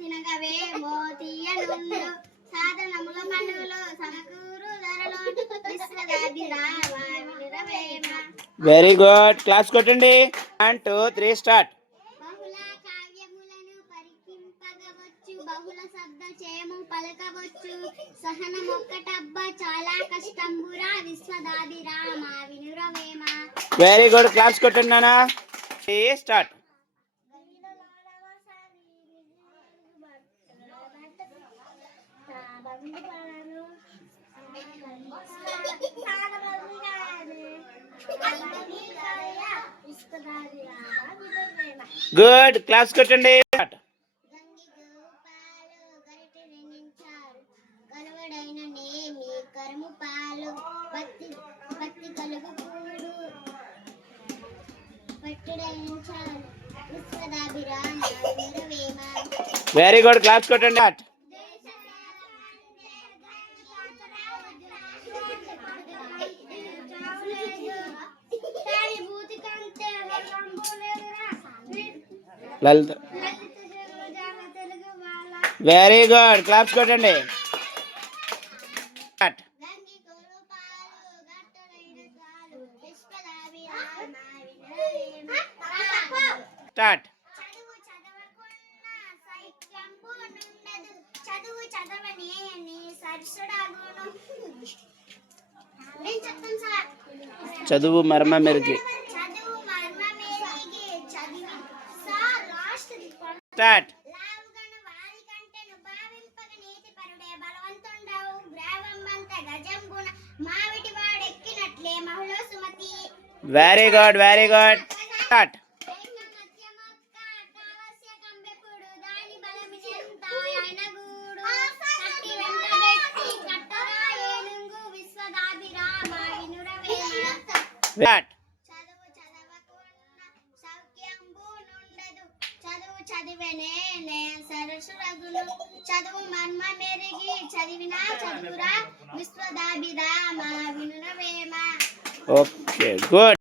తినగవేమో తీయనుండు సాధనముల పండుగలో సమకూరు ధరలో విశ్వదాభిరామ వినురవేమ. Very good. క్లాస్ కొట్టండి. 1 2 3 స్టార్ట్. బహుళ కావ్యములను పరికింపగవచ్చు బహుళ శబ్ద చేయము పలకవచ్చు సహనమొక్కటబ్బ చాలా కష్టంబురా విశ్వదాభిరామ వినురవేమ. Very good. క్లాస్ కొట్టండి నాన్న. స్టార్ట్. గుడ్. క్లాస్ కొట్టండి. Very good. క్లాస్ కొట్టండి. లలిత. Very good. క్లాప్స్ కొట్టండి. స్టార్ట్. చదువు మర్మ మెరుగి. Start. Very good. Very good. Start. Start. చదివనే సరసురగులు చదువు మర్మ మెరిగి చదివినా చదువురా విశ్వదాభిరామ వినురవేమ. Okay good.